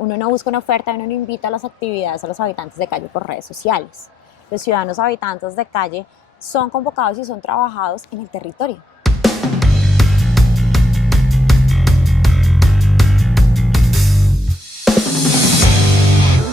uno no busca una oferta, uno no invita a las actividades a los habitantes de calle por redes sociales. Los ciudadanos habitantes de calle son convocados y son trabajados en el territorio.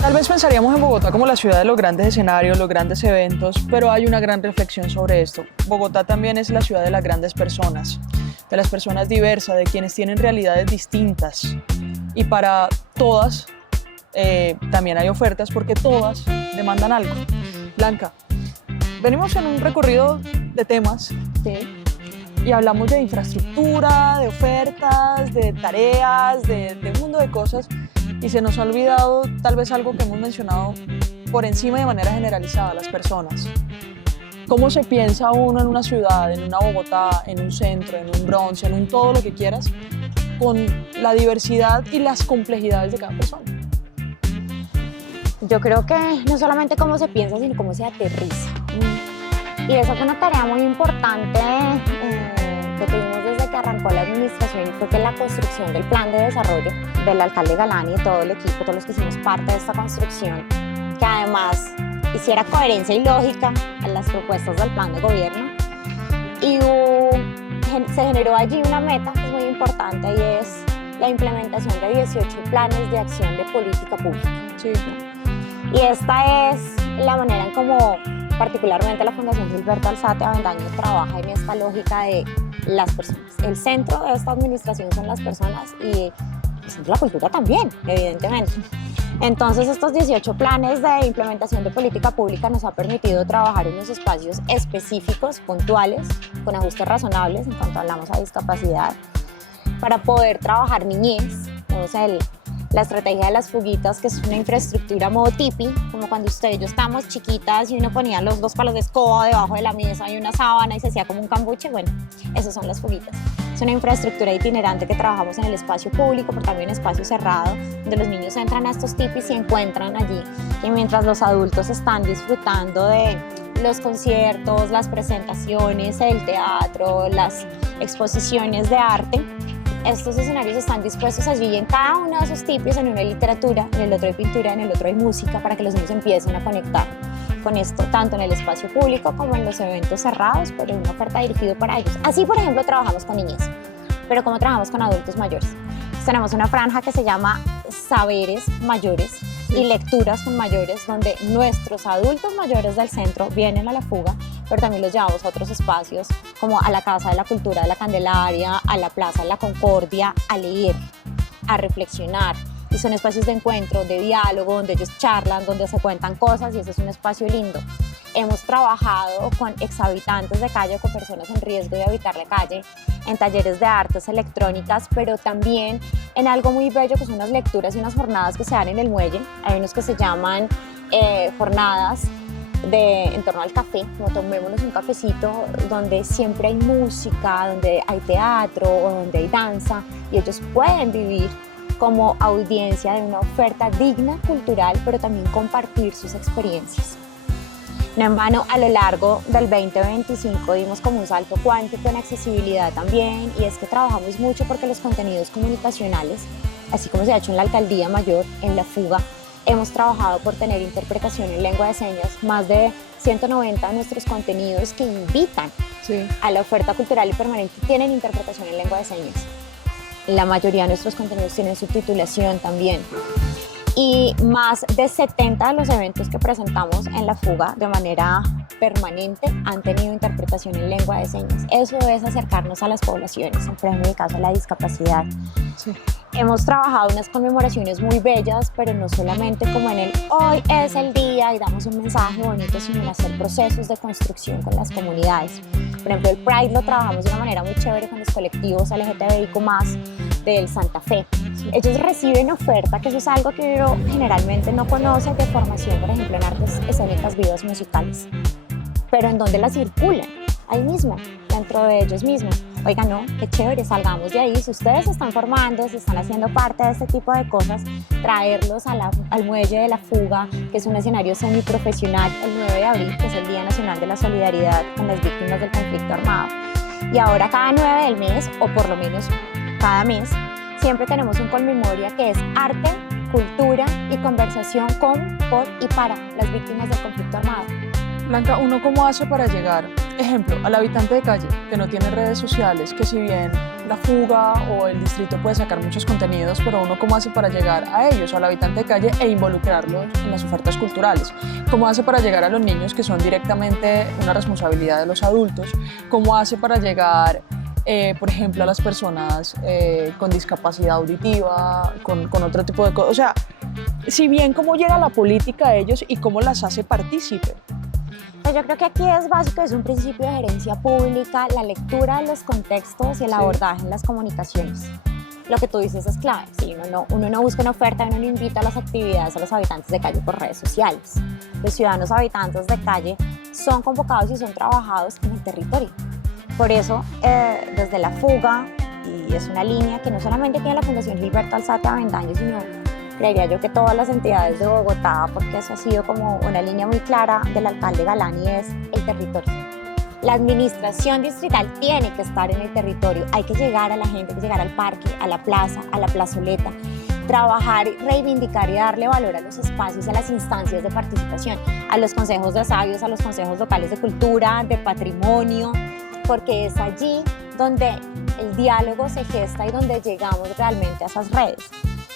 Tal vez pensaríamos en Bogotá como la ciudad de los grandes escenarios, los grandes eventos, pero hay una gran reflexión sobre esto. Bogotá también es la ciudad de las grandes personas, de las personas diversas, de quienes tienen realidades distintas. Y para todas también hay ofertas porque todas demandan algo. Blanca, venimos en un recorrido de temas, Sí. y hablamos de infraestructura, de ofertas, de tareas, de un mundo de cosas, y se nos ha olvidado tal vez algo que hemos mencionado por encima y de manera generalizada, las personas. ¿Cómo se piensa uno en una ciudad, en una Bogotá, en un centro, en un Bronx, en un todo lo que quieras, con la diversidad y las complejidades de cada persona? Yo creo que no solamente cómo se piensa, sino cómo se aterriza. Y esa fue una tarea muy importante que tuvimos desde que arrancó la administración, y fue que la construcción del plan de desarrollo del alcalde Galán y de todo el equipo, todos los que hicimos parte de esta construcción, que además hiciera coherencia y lógica a las propuestas del plan de gobierno. Y se generó allí una meta que es muy importante, y es la implementación de 18 planes de acción de política pública. Sí. Y esta es la manera en cómo particularmente la Fundación Gilberto Alzate Avendaño trabaja en esta lógica de las personas. El centro de esta administración son las personas, y el centro de la cultura también, evidentemente. Entonces, estos 18 planes de implementación de política pública nos ha permitido trabajar en unos espacios específicos, puntuales, con ajustes razonables en cuanto hablamos a discapacidad, para poder trabajar niñez. Tenemos la estrategia de las fuguitas, que es una infraestructura modo tipi, como cuando usted y yo estábamos chiquitas y uno ponía los 2 palos de escoba debajo de la mesa y una sábana y se hacía como un cambuche. Bueno, esas son las fuguitas. Es una infraestructura itinerante que trabajamos en el espacio público, pero también en espacio cerrado, donde los niños entran a estos tipis y encuentran allí. Y mientras los adultos están disfrutando de los conciertos, las presentaciones, el teatro, las exposiciones de arte, estos escenarios están dispuestos allí, y en cada uno de esos tipos, en uno hay literatura, en el otro hay pintura, en el otro hay música, para que los niños empiecen a conectar con esto, tanto en el espacio público como en los eventos cerrados, pero en una oferta dirigida para ellos. Así, por ejemplo, trabajamos con niñez, pero como trabajamos con adultos mayores. Tenemos una franja que se llama Saberes Mayores y Lecturas con Mayores, donde nuestros adultos mayores del centro vienen a la fuga, pero también los llevamos a otros espacios, como a la Casa de la Cultura de la Candelaria, a la Plaza de la Concordia, a leer, a reflexionar. Y son espacios de encuentro, de diálogo, donde ellos charlan, donde se cuentan cosas, y ese es un espacio lindo. Hemos trabajado con exhabitantes de calle, con personas en riesgo de habitar la calle, en talleres de artes electrónicas, pero también en algo muy bello, que son unas lecturas y unas jornadas que se dan en el muelle. Hay unos que se llaman jornadas en torno al café, como tomémonos un cafecito, donde siempre hay música, donde hay teatro o donde hay danza, y ellos pueden vivir como audiencia de una oferta digna, cultural, pero también compartir sus experiencias. No en vano, a lo largo del 2025 dimos como un salto cuántico en accesibilidad también, y es que trabajamos mucho porque los contenidos comunicacionales, así como se ha hecho en la Alcaldía Mayor, en la fuga, hemos trabajado por tener interpretación en lengua de señas. Más de 190 de nuestros contenidos que invitan a la oferta cultural y permanente tienen interpretación en lengua de señas. La mayoría de nuestros contenidos tienen subtitulación también. Y más de 70 de los eventos que presentamos en la fuga de manera permanente han tenido interpretación en lengua de señas. Eso es acercarnos a las poblaciones, por ejemplo en el caso de la discapacidad. Sí. Hemos trabajado unas conmemoraciones muy bellas, pero no solamente como en el hoy es el día y damos un mensaje bonito, sino en hacer procesos de construcción con las comunidades. Por ejemplo, el Pride lo trabajamos de una manera muy chévere con los colectivos LGTBIQ+, del Santa Fe. Ellos reciben oferta, que eso es algo que uno generalmente no conoce, de formación, por ejemplo, en artes escénicas vivas musicales, pero en donde la circulan, ahí mismo, dentro de ellos mismos. Oigan, no, qué chévere, salgamos de ahí. Si ustedes se están formando, si están haciendo parte de este tipo de cosas, traerlos al muelle de la fuga, que es un escenario semiprofesional, el 9 de abril, que es el Día Nacional de la Solidaridad con las Víctimas del Conflicto Armado. Y ahora cada 9 del mes, o por lo menos cada mes, siempre tenemos un conmemoria que es arte cultura y conversación con, por y para las víctimas del conflicto armado. Blanca, ¿uno cómo hace para llegar, ejemplo, al habitante de calle que no tiene redes sociales, que si bien la fuga o el distrito puede sacar muchos contenidos, pero uno cómo hace para llegar a ellos, al habitante de calle e involucrarlos en las ofertas culturales? ¿Cómo hace para llegar a los niños que son directamente una responsabilidad de los adultos? ¿Cómo hace para llegar, por ejemplo, a las personas con discapacidad auditiva, con otro tipo de cosas? O sea, si bien cómo llega la política a ellos y cómo las hace partícipe. Yo creo que aquí es básico, es un principio de gerencia pública, la lectura de los contextos y el abordaje en las comunicaciones. Lo que tú dices es clave, ¿sí? Uno no busca una oferta, uno no invita a las actividades a los habitantes de calle por redes sociales. Los ciudadanos habitantes de calle son convocados y son trabajados en el territorio. Por eso, desde la fuga, y es una línea que no solamente tiene la Fundación Gilberto Alzate Avendaño, sino creería yo que todas las entidades de Bogotá, porque eso ha sido como una línea muy clara del alcalde Galán, y es el territorio. La administración distrital tiene que estar en el territorio, hay que llegar a la gente, hay que llegar al parque, a la plaza, a la plazoleta, trabajar, reivindicar y darle valor a los espacios, a las instancias de participación, a los consejos de sabios, a los consejos locales de cultura, de patrimonio, porque es allí donde el diálogo se gesta y donde llegamos realmente a esas redes.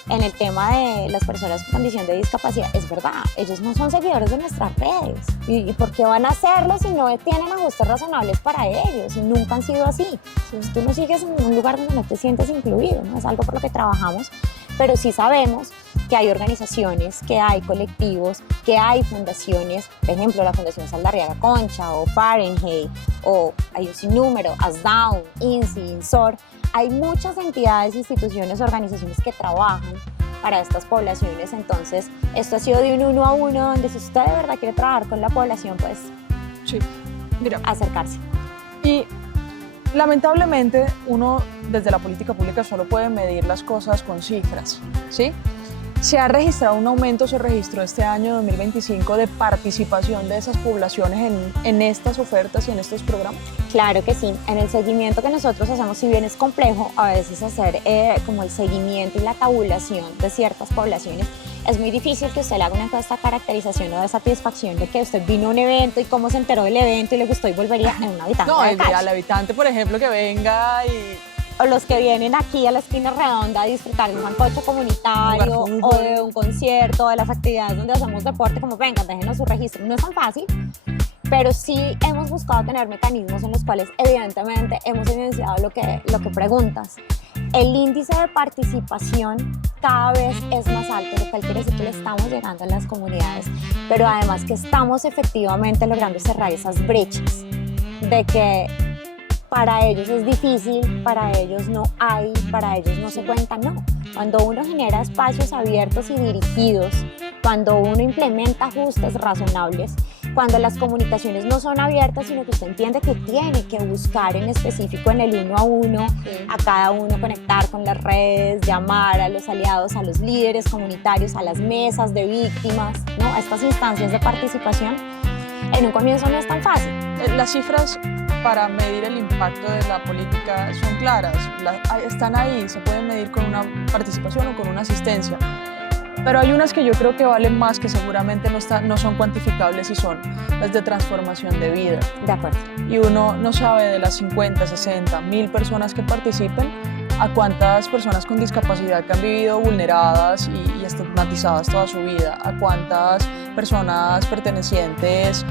En el tema de las personas con condición de discapacidad, es verdad, ellos no son seguidores de nuestras redes. ¿Y por qué van a hacerlo si no tienen ajustes razonables para ellos? Y nunca han sido así. Si tú no sigues en un lugar donde no te sientes incluido, ¿no? Es algo por lo que trabajamos, pero sí sabemos que hay organizaciones, que hay colectivos, que hay fundaciones, por ejemplo, la Fundación Saldarriaga Concha o Fahrenheit, o hay un sinnúmero, ASDAUN, INSI, INSOR. Hay muchas entidades, instituciones, organizaciones que trabajan para estas poblaciones. Entonces, esto ha sido de un uno a uno, donde si usted de verdad quiere trabajar con la población, pues Sí, mira, acercarse. y lamentablemente uno desde la política pública solo puede medir las cosas con cifras, ¿sí? Se ha registrado un aumento, se registró este año 2025 de participación de esas poblaciones en estas ofertas y en estos programas. Claro que sí, en el seguimiento que nosotros hacemos, si bien es complejo a veces hacer como el seguimiento y la tabulación de ciertas poblaciones, es muy difícil que usted le haga una encuesta de caracterización o de satisfacción de que usted vino a un evento y cómo se enteró del evento y le gustó y volvería en un habitante No, de calle. al habitante, por ejemplo, que venga y... O los que vienen aquí a la esquina redonda a disfrutar de un sancocho comunitario Jugar o fútbol. de un concierto, de las actividades donde hacemos deporte, como vengan, déjenos su registro. No es tan fácil, pero sí hemos buscado tener mecanismos en los cuales evidentemente hemos evidenciado lo que preguntas. El índice de participación cada vez es más alto, lo cual quiere decir que le estamos llegando a las comunidades, pero además que estamos efectivamente logrando cerrar esas brechas de que para ellos es difícil, para ellos no hay, para ellos no se cuenta, no. Cuando uno genera espacios abiertos y dirigidos, cuando uno implementa ajustes razonables, cuando las comunicaciones no son abiertas, sino que usted entiende que tiene que buscar en específico en el uno a uno, a cada uno conectar con las redes, llamar a los aliados, a los líderes comunitarios, a las mesas de víctimas, ¿no? A estas instancias de participación, en un comienzo no es tan fácil. Las cifras para medir el impacto de la política son claras, están ahí, se pueden medir con una participación o con una asistencia. Pero hay unas que yo creo que valen más, que seguramente no son cuantificables, y son las de transformación de vida. De acuerdo. Y uno no sabe de las 50, 60, 1000 personas que participen, a cuántas personas con discapacidad que han vivido vulneradas y estigmatizadas toda su vida, a cuántas personas pertenecientes,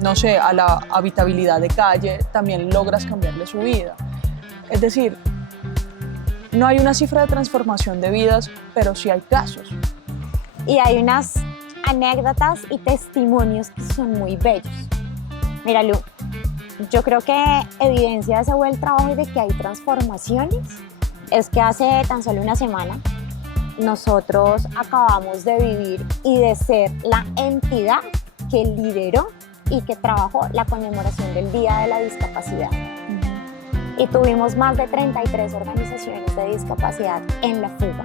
no sé, a la habitabilidad de calle, también logras cambiarle su vida. Es decir, no hay una cifra de transformación de vidas, pero sí hay casos. Y hay unas anécdotas y testimonios que son muy bellos. Mira, Lu, yo creo que evidencia de ese buen trabajo y de que hay transformaciones es que hace tan solo una semana nosotros acabamos de vivir y de ser la entidad que lideró y que trabajó la conmemoración del Día de la Discapacidad. Y tuvimos más de 33 organizaciones de discapacidad en la fuga,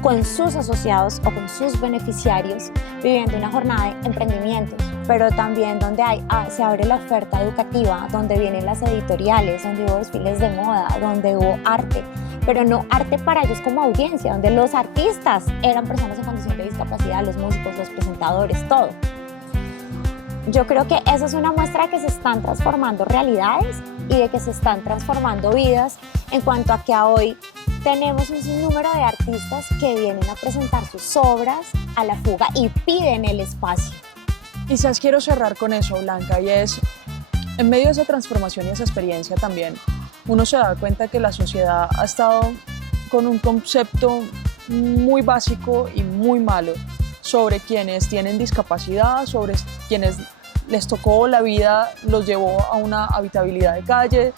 con sus asociados o con sus beneficiarios, viviendo una jornada de emprendimientos, pero también donde se abre la oferta educativa, donde vienen las editoriales, donde hubo desfiles de moda, donde hubo arte, pero no arte para ellos como audiencia, donde los artistas eran personas en condición de discapacidad, los músicos, los presentadores, todo. Yo creo que eso es una muestra de que se están transformando realidades y de que se están transformando vidas en cuanto a que hoy tenemos un sinnúmero de artistas que vienen a presentar sus obras a la fuga y piden el espacio. Quizás quiero cerrar con eso, Blanca, y es, en medio de esa transformación y esa experiencia también, uno se da cuenta que la sociedad ha estado con un concepto muy básico y muy malo sobre quienes tienen discapacidad, sobre quienes les tocó la vida, los llevó a una habitabilidad de calle,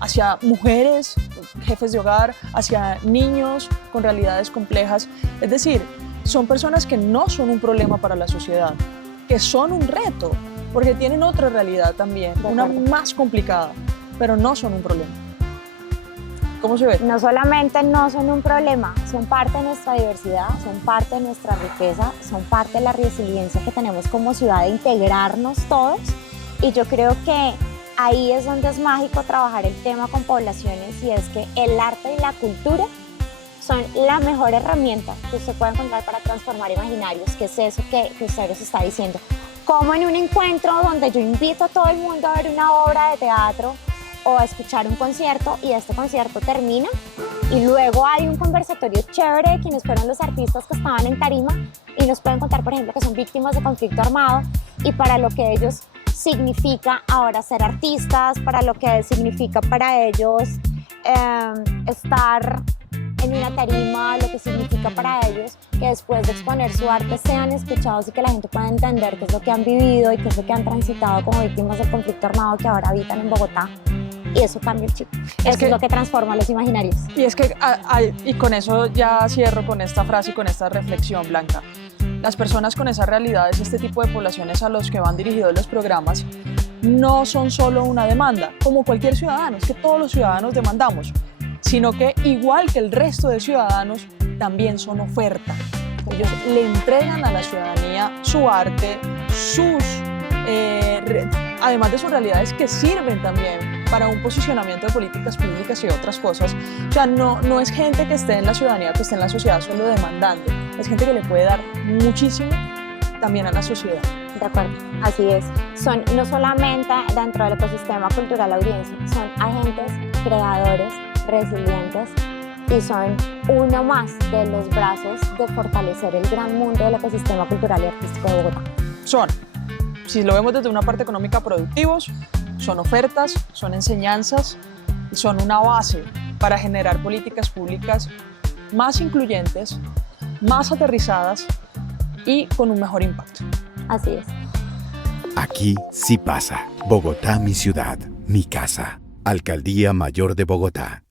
hacia mujeres, jefes de hogar, hacia niños con realidades complejas. Es decir, son personas que no son un problema para la sociedad, que son un reto, porque tienen otra realidad también, una más complicada, pero no son un problema. ¿Cómo se ve? No solamente no son un problema, son parte de nuestra diversidad, son parte de nuestra riqueza, son parte de la resiliencia que tenemos como ciudad de integrarnos todos, y yo creo que ahí es donde es mágico trabajar el tema con poblaciones, y es que el arte y la cultura son la mejor herramienta que usted puede encontrar para transformar imaginarios, que es eso que usted nos está diciendo. Como en un encuentro donde yo invito a todo el mundo a ver una obra de teatro o a escuchar un concierto, y este concierto termina y luego hay un conversatorio chévere de quienes fueron los artistas que estaban en tarima y nos pueden contar, por ejemplo, que son víctimas de conflicto armado y para lo que ellos significa ahora ser artistas, para lo que significa para ellos estar en una tarima, lo que significa para ellos que después de exponer su arte sean escuchados y que la gente pueda entender qué es lo que han vivido y qué es lo que han transitado como víctimas del conflicto armado que ahora habitan en Bogotá. Y eso cambia el chip. Eso es lo que transforma los imaginarios. Y es que, y con eso ya cierro con esta frase y con esta reflexión, Blanca. Las personas con esas realidades, este tipo de poblaciones a los que van dirigidos los programas, no son solo una demanda, como cualquier ciudadano, es que todos los ciudadanos demandamos, sino que igual que el resto de ciudadanos, también son oferta. Ellos le entregan a la ciudadanía su arte, además de sus realidades que sirven también para un posicionamiento de políticas públicas y otras cosas. O sea, no es gente que esté en la ciudadanía, que esté en la sociedad solo demandando, es gente que le puede dar muchísimo también a la sociedad. De acuerdo, así es. Son no solamente dentro del ecosistema cultural audiencia, son agentes, creadores, resilientes, y son uno más de los brazos de fortalecer el gran mundo del ecosistema cultural y artístico de Bogotá. Son, si lo vemos desde una parte económica, productivos, son ofertas, son enseñanzas y son una base para generar políticas públicas más incluyentes, más aterrizadas y con un mejor impacto. Así es. Aquí sí pasa. Bogotá, mi ciudad, mi casa. Alcaldía Mayor de Bogotá.